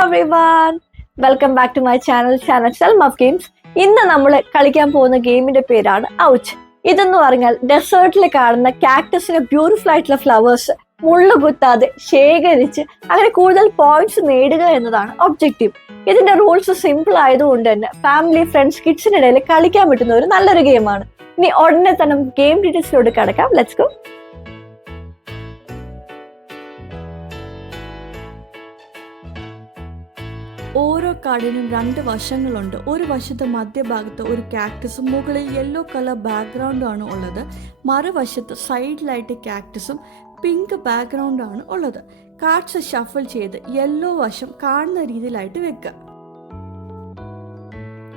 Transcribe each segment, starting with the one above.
everyone, welcome back to my channel Selma of Games. ഇന്ന് നമ്മൾ കളിക്കാൻ പോകുന്ന ഗെയിമിന്റെ പേരാണ് ഔച്ച്. ഇതെന്ന് പറഞ്ഞാൽ ഡെസേർട്ടിൽ കാണുന്ന കാക്ടസിന്റെ ബ്യൂട്ടിഫുൾ ആയിട്ടുള്ള ഫ്ലവേഴ്സ് മുള്ളുകുത്താതെ ശേഖരിച്ച് അങ്ങനെ കൂടുതൽ പോയിന്റ്സ് നേടുക എന്നതാണ് ഒബ്ജക്റ്റീവ്. ഇതിന്റെ റൂൾസ് സിമ്പിൾ ആയതുകൊണ്ട് തന്നെ ഫാമിലി, ഫ്രണ്ട്സ്, കിഡ്സിനിടയിൽ കളിക്കാൻ പറ്റുന്ന ഒരു നല്ലൊരു ഗെയിമാണ്. ഇനി ഉടനെ തന്നെ ഗെയിം ഡീറ്റെയിൽസിലോട്ട് കടക്കാം. Let's go. ഓരോ കാർഡിനും രണ്ട് വശങ്ങളുണ്ട്. ഒരു വശത്ത് മധ്യഭാഗത്ത് ഒരു കാക്ടസും മുകളിൽ യെല്ലോ കളർ ബാക്ക്ഗ്രൗണ്ടാണ് ഉള്ളത്. മറുവശത്ത് സൈഡിലായിട്ട് കാക്ടസും പിങ്ക് ബാക്ക്ഗ്രൗണ്ടാണ് ഉള്ളത്. കാർഡ്സ് ഷഫിൾ ചെയ്ത് യെല്ലോ വശം കാണുന്ന രീതിയിലായിട്ട് വെക്കുക.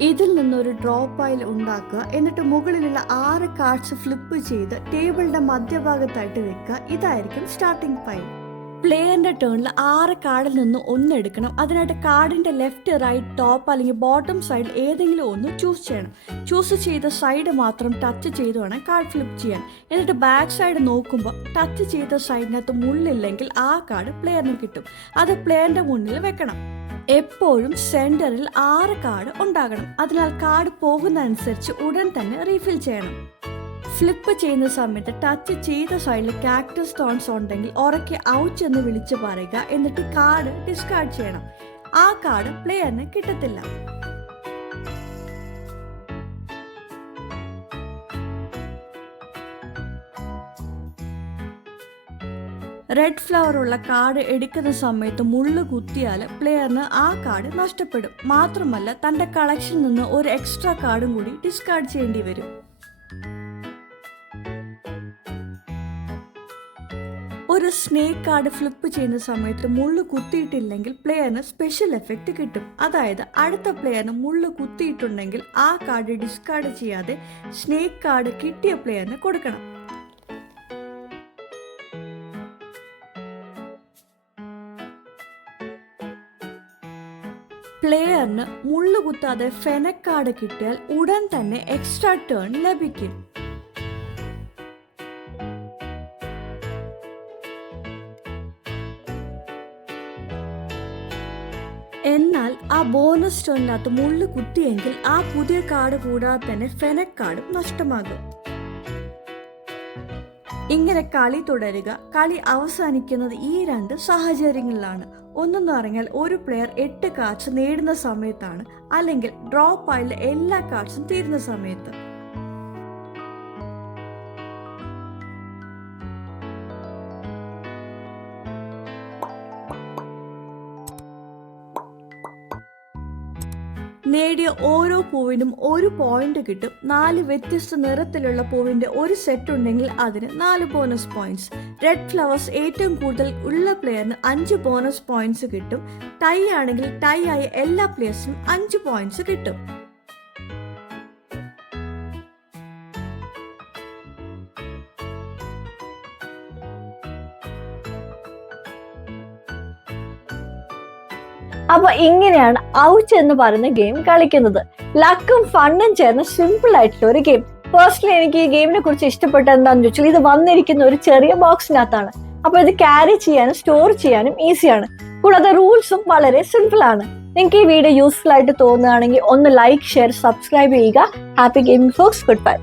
ഇതിൽ നിന്നൊരു ഡ്രോ പൈൽ ഉണ്ടാക്കുക. എന്നിട്ട് മുകളിലുള്ള 6 കാർഡ്സ് ഫ്ലിപ്പ് ചെയ്ത് ടേബിളിന്റെ മധ്യഭാഗത്തായിട്ട് വെക്കുക. ഇതായിരിക്കും സ്റ്റാർട്ടിംഗ് പൈൽ. പ്ലെയറിന്റെ ടേണിൽ 6 കാർഡിൽ നിന്ന് ഒന്ന് എടുക്കണം. അതിനായിട്ട് കാർഡിന്റെ ലെഫ്റ്റ്, റൈറ്റ്, ടോപ്പ് അല്ലെങ്കിൽ ബോട്ടം സൈഡ് ഏതെങ്കിലും ഒന്ന് ചൂസ് ചെയ്യണം. ചൂസ് ചെയ്ത സൈഡ് മാത്രം ടച്ച് ചെയ്ത് വേണം കാർഡ് ഫ്ലിപ്പ് ചെയ്യാൻ. എന്നിട്ട് ബാക്ക് സൈഡ് നോക്കുമ്പോൾ ടച്ച് ചെയ്ത സൈഡിനകത്ത് മുള്ളില്ലെങ്കിൽ ആ കാർഡ് പ്ലെയറിന് കിട്ടും. അത് പ്ലെയറിന്റെ മുന്നിൽ വെക്കണം. എപ്പോഴും സെന്ററിൽ 6 കാർഡ് ഉണ്ടാകണം. അതിനാൽ കാർഡ് പോകുന്നതനുസരിച്ച് ഉടൻ തന്നെ റീഫിൽ ചെയ്യണം. ഫ്ലിപ്പ് ചെയ്യുന്ന സമയത്ത് ടച്ച് ചെയ്ത സൈഡിൽ കാക്ടസ് തോൺസ് ഉണ്ടെങ്കിൽ ഉറക്കെ ഔച്ച് എന്ന് വിളിച്ച് പറയുക. എന്നിട്ട് കാർഡ് ഡിസ്കാർഡ് ചെയ്യണം. ആ കാർഡ് പ്ലെയറിന് കിട്ടത്തില്ല. റെഡ് ഫ്ലവർ ഉള്ള കാർഡ് എടുക്കുന്ന സമയത്ത് മുള്ളു കുത്തിയാൽ പ്ലെയറിന് ആ കാർഡ് നഷ്ടപ്പെടും. മാത്രമല്ല തന്റെ കളക്ഷനിൽ നിന്ന് ഒരു എക്സ്ട്രാ കാർഡും കൂടി ഡിസ്കാർഡ് ചെയ്യേണ്ടി വരും. ഒരു സ്നേക്ക് കാർഡ് ഫ്ലിപ്പ് ചെയ്യുന്ന സമയത്ത് മുള്ളു കുത്തിയിട്ടില്ലെങ്കിൽ പ്ലെയറിന് സ്പെഷ്യൽ എഫക്റ്റ് കിട്ടും. അതായത് അടുത്ത പ്ലെയറിന് മുള്ളു കുത്തിയിട്ടുണ്ടെങ്കിൽ ആ കാർഡ് ഡിസ്കാർഡ് ചെയ്യാതെ സ്നേക്ക് കാർഡ് കിട്ടിയ പ്ലെയറിന് കൊടുക്കണം. പ്ലെയറിന് മുള്ളു കുത്താതെ ഫെനക് കാർഡ് കിട്ടിയാൽ ഉടൻ തന്നെ എക്സ്ട്രാ ടേൺ ലഭിക്കും. എന്നാൽ ആ ബോണസ് ടേണിനകത്ത് മുള്ളു കുത്തിയെങ്കിൽ ആ പുതിയ കാർഡ് കൂടാതെ തന്നെ ഫെനക് കാർഡും നഷ്ടമാകും. ഇങ്ങനെ കളി തുടരുക. കളി അവസാനിക്കുന്നത് ഈ 2 സാഹചര്യങ്ങളിലാണ്. ഒന്നെന്ന് പറഞ്ഞാൽ ഒരു പ്ലെയർ 8 കാർഡ്സ് നേടുന്ന സമയത്താണ്, അല്ലെങ്കിൽ ഡ്രോ പൈലിലെ എല്ലാ കാർഡ്സും തീരുന്ന സമയത്ത്. നേടിയ ഓരോ പൂവിനും 1 പോയിന്റ് കിട്ടും. 4 വ്യത്യസ്ത നിറത്തിലുള്ള പൂവിന്റെ ഒരു സെറ്റ് ഉണ്ടെങ്കിൽ അതിന് 4 ബോണസ് പോയിന്റ്സ്. റെഡ് ഫ്ലവേഴ്സ് ഏറ്റവും കൂടുതൽ ഉള്ള പ്ലെയറിന് 5 ബോണസ് പോയിന്റ്സ് കിട്ടും. ടൈ ആണെങ്കിൽ ടൈ ആയ എല്ലാ പ്ലെയേഴ്സിനും 5 പോയിന്റ്സ് കിട്ടും. അപ്പൊ ഇങ്ങനെയാണ് ഔച്ച് എന്ന് പറയുന്ന ഗെയിം കളിക്കുന്നത്. ലക്കും ഫണ്ണും ചേർന്ന സിമ്പിൾ ആയിട്ടുള്ള ഒരു ഗെയിം. പേഴ്സണലി എനിക്ക് ഈ ഗെയിമിനെ കുറിച്ച് ഇഷ്ടപ്പെട്ട എന്താണെന്ന് ചോദിച്ചാൽ ഇത് വന്നിരിക്കുന്ന ഒരു ചെറിയ ബോക്സിനകത്താണ്. അപ്പൊ ഇത് ക്യാരി ചെയ്യാനും സ്റ്റോർ ചെയ്യാനും ഈസിയാണ്. കൂടാതെ റൂൾസും വളരെ സിമ്പിൾ ആണ്. നിങ്ങൾക്ക് ഈ വീഡിയോ യൂസ്ഫുൾ ആയിട്ട് തോന്നുകയാണെങ്കിൽ ഒന്ന് ലൈക്ക്, ഷെയർ, സബ്സ്ക്രൈബ് ചെയ്യുക. Happy gaming folks. Good by.